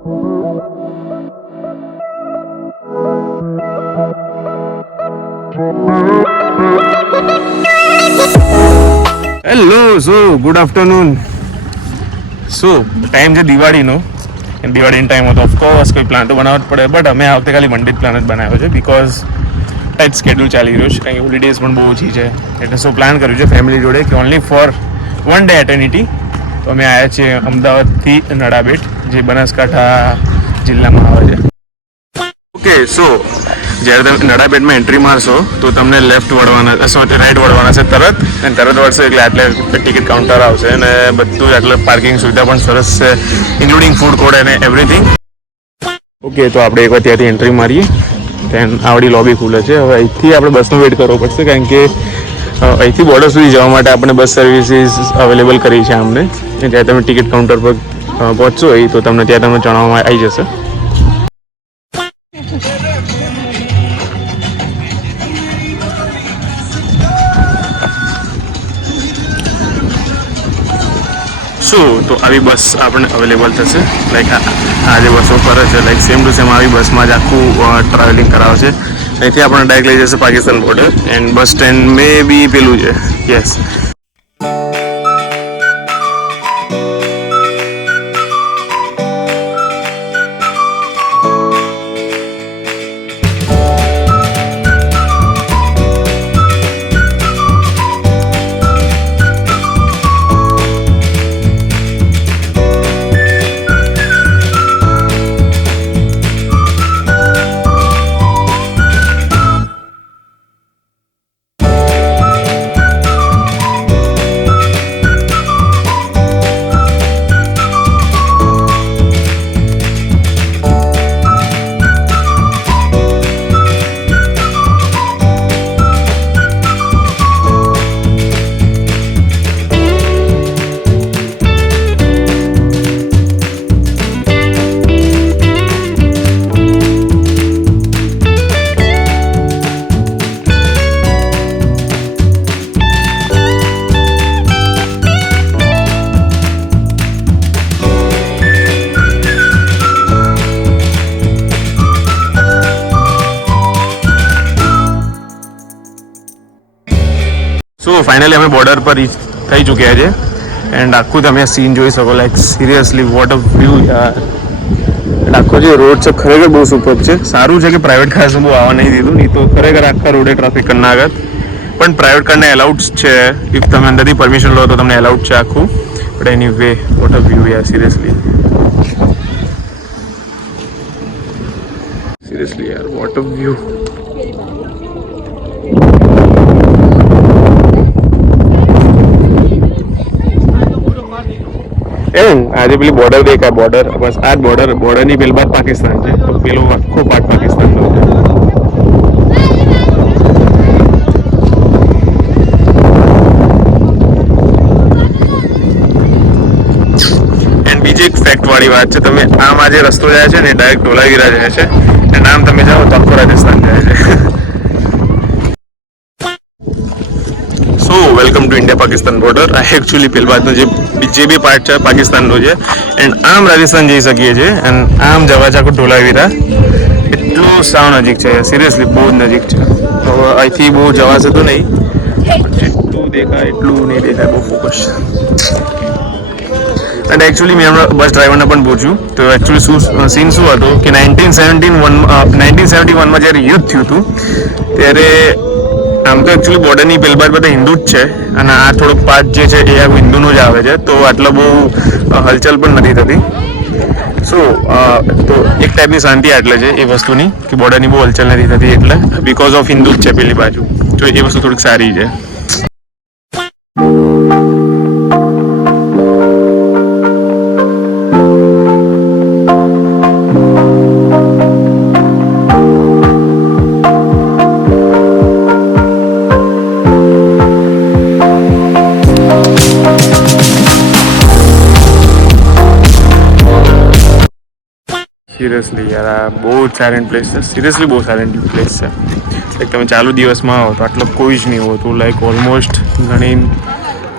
Hello, so good afternoon. So time છે દિવાળીનો. દિવાળીનો ટાઈમ હતો, ઓફકોર્સ કોઈ પ્લાન તો બનાવવો જ પડે, બટ અમે આવતીકાલે મંડે પ્લાન જ બનાવ્યો છે બિકોઝ ટાઈટ સ્કેડ્યુલ ચાલી રહ્યું છે, કારણ કે હોલિડેઝ પણ બહુ ઓછી છે. એટલે શું પ્લાન કર્યું છે ફેમિલી જોડે કે ઓનલી ફોર વન ડે એટર્નિટી તો અમે આવ્યા છીએ અમદાવાદથી નડાબેટ, જે બનાસકાંઠા જિલ્લામાં આવે છે. ઓકે, સો જ્યારે તમે નડાબેટમાં એન્ટ્રી મારશો તો તમને લેફ્ટ વળવાના, રાઈટ વળવાના છે તરત, અને તરત વળશો એટલે આટલે ટિકિટ કાઉન્ટર આવશે અને બધું જ આટલે પાર્કિંગ સુવિધા પણ સરસ છે, ઇન્ક્લુડિંગ ફૂડ કોર્ટ અને એવરીથિંગ. ઓકે, તો આપણે એકવાર ત્યાંથી એન્ટ્રી મારીએ, દેન આવડી લોબી ખુલે છે. હવે અહીંથી આપણે બસનો વેઇટ કરવો પડશે, કારણ કે અહીંથી બોર્ડર સુધી જવા માટે આપણે બસ સર્વિસીસ અવેલેબલ કરી છે અમને. જ્યારે તમે ટિકિટ કાઉન્ટર પર પહોંચશો અહીં તો તમને ત્યાં તમને જણાવવામાં આવી જશે. શું તો આવી બસ આપણને અવેલેબલ થશે, લાઈક આ જે બસો ફરે છે લાઈક સેમ ટુ સેમ આવી બસમાં જ આખું ટ્રાવેલિંગ કરાવશે. અહીંથી આપણને ડાયરેક્ટ લઈ જશે Pakistan border, and bus stand maybe પેલું છે, યસ. સો ફાઇનલી અમે બોર્ડર પર રીચ થઈ ચૂક્યા છે, એન્ડ આખું તમે સીન જોઈ શકો, like seriously what a view યાર. આખો જે રોડ છે ખરેખર બહુ સુપર છે. સારું છે કે પ્રાઇવેટ કાર બહુ આવવા નહીં દીધું, નહીં તો ખરેખર આખા રોડે ટ્રાફિક કરી નાખત. પણ પ્રાઇવેટ કારને એલાઉડ છે, ઇફ તમે અંદરથી પરમિશન લો તો તમને એલાઉડ છે આખું. But any way vote a view યાર, સિરિયસલી યાર, વોટ અ વ્યૂ. આજે પેલી બોર્ડર દેખાય, બોર્ડર બસ આ જ બોર્ડરની પેલ બાદ પાકિસ્તાન છે, તો પેલો આખો પાર્ટ પાકિસ્તાનનો છે. એન્ડ બીજી એક ફેક્ટ વાળી વાત છે, તમે આમ આ જે રસ્તો જાય છે ને ડાયરેક્ટ ધોલાવીરા જાય છે, એન્ડ આમ તમે જાઓ તો આખો રાજસ્થાન જાય છે. સો welcome to India Pakistan border. આ એકચ્યુઅલી પેલબાદનો જે બી પાર્ટ છે પાકિસ્તાનનો છે, એન્ડ આમ રાજસ્થાન જઈ શકીએ છીએ, એન્ડ આમ જવા છે આખું ઢોલાવીરા. એટલું સાવ નજીક છે, સિરિયસલી બહુ જ નજીક છે. તો અહીંથી બહુ જવાશે તો નહીં, જેટલું દેખાય એટલું નહીં દેખાય, બહુ ફોકસ. અને એકચ્યુઅલી મેં હમણાં બસ ડ્રાઈવરને પણ પૂછ્યું તો એકચ્યુઅલી શું સીન શું હતું કે 1971માં જ્યારે યુદ્ધ થયું હતું ત્યારે આમ તો એકચ્યુઅલી બોર્ડરની પેલબાદ બધા હિન્દુ જ છે, અને આ થોડોક પાર્ટ જે છે એ આખું હિન્દુનું જ આવે છે, તો આટલો બહુ હલચલ પણ નથી થતી. સો તો એક ટાઈપની શાંતિ આટલે છે એ વસ્તુની કે બોર્ડરની બહુ હલચલ નથી થતી, એટલે બિકોઝ ઓફ હિન્દુ જ છે પેલી બાજુ, તો એ વસ્તુ થોડીક સારી છે. સિરિયસલી યાર, આ બહુ જ સાયલેન્ટ પ્લેસ છે, સિરિયસલી બહુ સાયલેન્ટ પ્લેસ છે. લાઈક તમે ચાલુ દિવસમાં આવો તો આટલો કોઈ જ નહીં હોતું, લાઈક ઓલમોસ્ટ ઘણી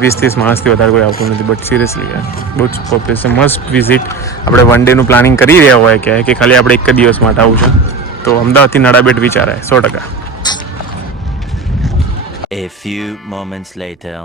20-30 માણસથી વધારે કોઈ આવતું નથી. બટ સિરિયસલી યાર બહુ જ સુપર પ્લેસ છે, મસ્ટ વિઝિટ. આપણે વન ડેનું પ્લાનિંગ કરી રહ્યા હોય કે ખાલી આપણે એક જ દિવસ માટે આવું છે તો અમદાવાદથી Nadabet વિચારાય 100%. A few moments later.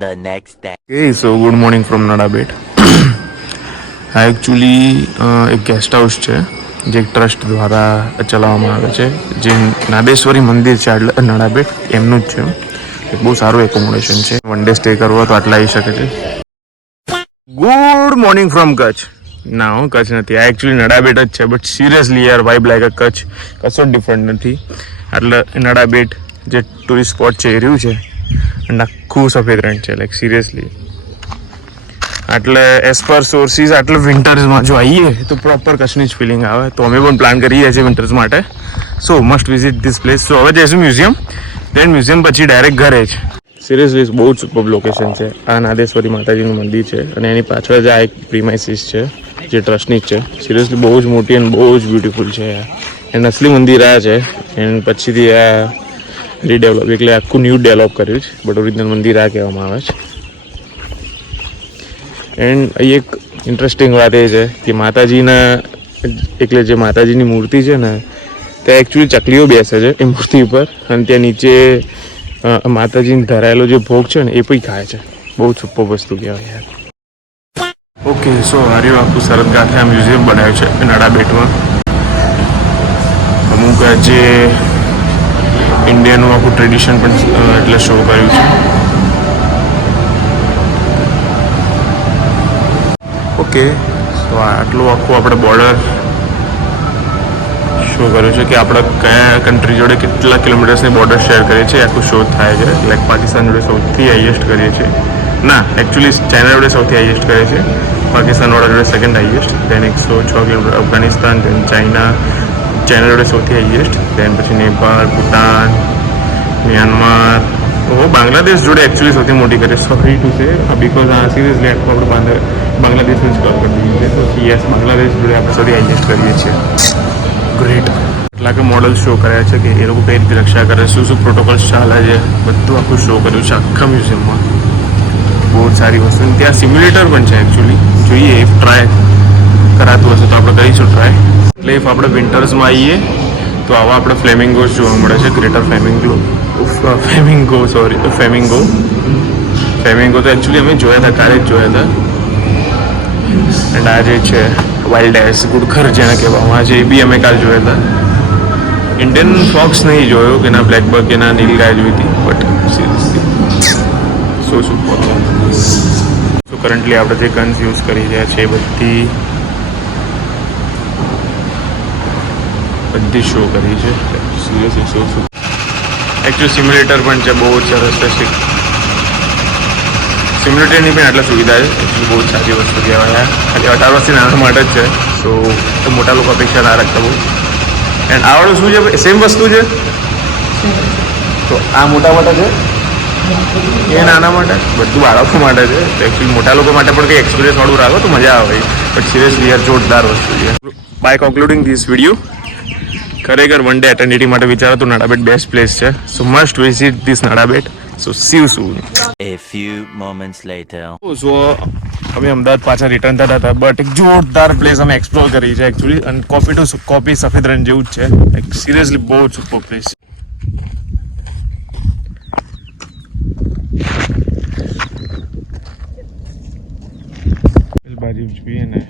The next day. Okay, so good morning from Nadabet. આ એકચ્યુઅલી એક ગેસ્ટ હાઉસ છે જે એક ટ્રસ્ટ દ્વારા ચલાવવામાં આવે છે, જે નાદેશ્વરી મંદિર છે એટલે નડાબેટ એમનું જ છે. એક બહુ સારું એકોમોડેશન છે, વન ડે સ્ટે કરવો તો આટલા આવી શકે છે. Good morning from Kutch. ના હું કચ્છ નથી, આ એકચ્યુઅલી નડાબેટ જ છે, બટ સિરિયસલી યાર વાઇબ લાઈક અ કચ્છ, કશો ડિફરન્ટ નથી. એટલે નડાબેટ જે ટુરિસ્ટ સ્પોટ છે એ રહ્યું છે અને આખું સફેદ રણ છે, લાઈક સિરિયસલી. એટલે એઝ પર સોર્સિસ એટલે વિન્ટર્સમાં જો આવીએ તો પ્રોપર કચ્છની જ ફિલિંગ આવે. તો અમે પણ પ્લાન કરી રહ્યા છીએ વિન્ટર્સ માટે, સો મસ્ટ વિઝિટ ધીસ પ્લેસ. સો હવે જઈશું મ્યુઝિયમ, દેન મ્યુઝિયમ પછી ડાયરેક્ટ ઘરે જ. સિરિયસલી બહુ જ સુપર લોકેશન છે. આ નાદેશ્વરી માતાજીનું મંદિર છે અને એની પાછળ જ આ એક પ્રીમાઇસીસ છે જે ટ્રસ્ટની જ છે. સિરિયસલી બહુ જ મોટી અને બહુ જ બ્યુટીફુલ છે. એન્ડ અસલી મંદિર આ છે એન્ડ પછીથી આ રીડેવલપ એટલે આખું ન્યૂ ડેવલપ કર્યું છે, બટ ઓરિજિનલ મંદિર આ કહેવામાં આવે છે. એન્ડ અહીં એક ઇન્ટરેસ્ટિંગ વાત એ છે કે માતાજીના એટલે જે માતાજીની મૂર્તિ છે ને ત્યાં એકચ્યુઅલી ચકલીઓ બેસે છે એ મૂર્તિ ઉપર અને ત્યાં નીચે માતાજીને ધરાયેલો જે ભોગ છે ને એ પણ ખાય છે. બહુ જ સુપર વસ્તુ કહેવાય યાર. ઓકે, સો હાર્યું આખું સરત ગાંઠે આ મ્યુઝિયમ બનાવ્યું છે નડાબેટમાં. અમુક જે ઇન્ડિયાનું આખું ટ્રેડિશન પણ એટલે શો કર્યું છે. ઓકે, તો આટલું આખું આપણે બોર્ડર શો કર્યું છે કે આપણે કયા કન્ટ્રી જોડે કેટલા કિલોમીટર્સની બોર્ડર શેર કરીએ છીએ આખું શો થાય છે. લાઈક પાકિસ્તાન જોડે સૌથી હાઈએસ્ટ કરીએ છીએ, ના એકચ્યુઅલી ચાઇના જોડે સૌથી હાઈએસ્ટ કરીએ છીએ, પાકિસ્તાનવાળા જોડે સેકન્ડ હાઈએસ્ટ, દેન 106 કિલોમીટર અફઘાનિસ્તાન, દેન ચાઇના જોડે સૌથી હાઈએસ્ટ, દેન પછી નેપાળ, ભૂટાન, મ્યાનમાર, બાંગ્લાદેશ જોડે એકચ્યુઅલી સૌથી મોટી કરીએ. સોરી ટુ સે બિકોઝ આ સિરિયસલી આખું આપણે બાંગ્લાદેશનું જ કવર કરી દીધું છે. તો યસ, બાંગ્લાદેશ જોડે આપણે સૌથી હાઈએસ્ટ કરીએ છીએ. ગ્રેટ. એટલા કે મોડલ શો કર્યા છે કે એ લોકો કઈ રીતે રક્ષા કરે, શું શું પ્રોટોકોલ્સ ચાલે છે, બધું આખું શો કર્યું છે આખા મ્યુઝિયમમાં. બહુ જ સારી વસ્તુ. ત્યાં સિમ્યુલેટર પણ છે એકચ્યુઅલી, જોઈએ ઇફ ટ્રાય કરાતું હશે તો આપણે કરીશું ટ્રાય. એટલે ઇફ આપણે વિન્ટર્સમાં આવીએ તો આવા આપણે ફ્લેમિંગોસ જોવા મળે છે. ગ્રેટર ફ્લેમિંગો તો એકચ્યુઅલી અમે જોયા હતા, કાલે જ જોયા હતા. એન્ડ આ જે છે વાઇલ્ડ એસ ગુડખર જેને કહેવામાં આવે છે એ બી અમે કાલે જોયા હતા. ઇન્ડિયન ફોક્સ નહીં જોયો કે ના બ્લેકબક કે ના નીલગાય જોઈ હતી, બટ સિરિયસલી સો સુપર. તો કરન્ટલી આપણે જે ગન્સ યુઝ કરી રહ્યા છે એ બધી શો કરી છે. સિરિયસલી સો સુપર. એકચ્યુઅલી સિમ્યુલેટર પણ છે, બહુ જ સરસ છે. સિમ્યુલેટરની પણ આટલા સુવિધા છે, એકચ્યુઅલી બહુ જ સારી વસ્તુ કહેવાય. ખાલી 18 વર્ષથી નાના માટે જ છે, સો તો મોટા લોકો અપેક્ષા ના રાખતા બહુ. એન્ડ આવડું શું છે, સેમ વસ્તુ છે. તો આ મોટા માટે છે, એ નાના માટે, બધું બાળકો માટે છે. એકચ્યુઅલી મોટા લોકો માટે પણ કંઈ એક્સપિરિયન્સ વાળું રાખો તો મજા આવે. બટ સિરિયસલી યાર જોરદાર વસ્તુ છે. બાય કોન્ક્લુડિંગ ધીસ વિડીયો, ખરેખર વન ડે એટર્નિટી માટે વિચારો તો નડાબેટ બેસ્ટ પ્લેસ છે. So must visit this Nadabet. So see you soon. A few moments later. So અમે અમદાવાદ પાછા રિટર્ન થતા હતા, બટ એક જોરદાર પ્લેસ અમે એક્સપ્લોર કરી છે એકચ્યુઅલી. અને કોપી ટુ કોપી સફેદ રણ જેવું જ છે. એક સિરિયસલી બહુ જ સુપર પ્લેસ. બાજુ જોઈએ ને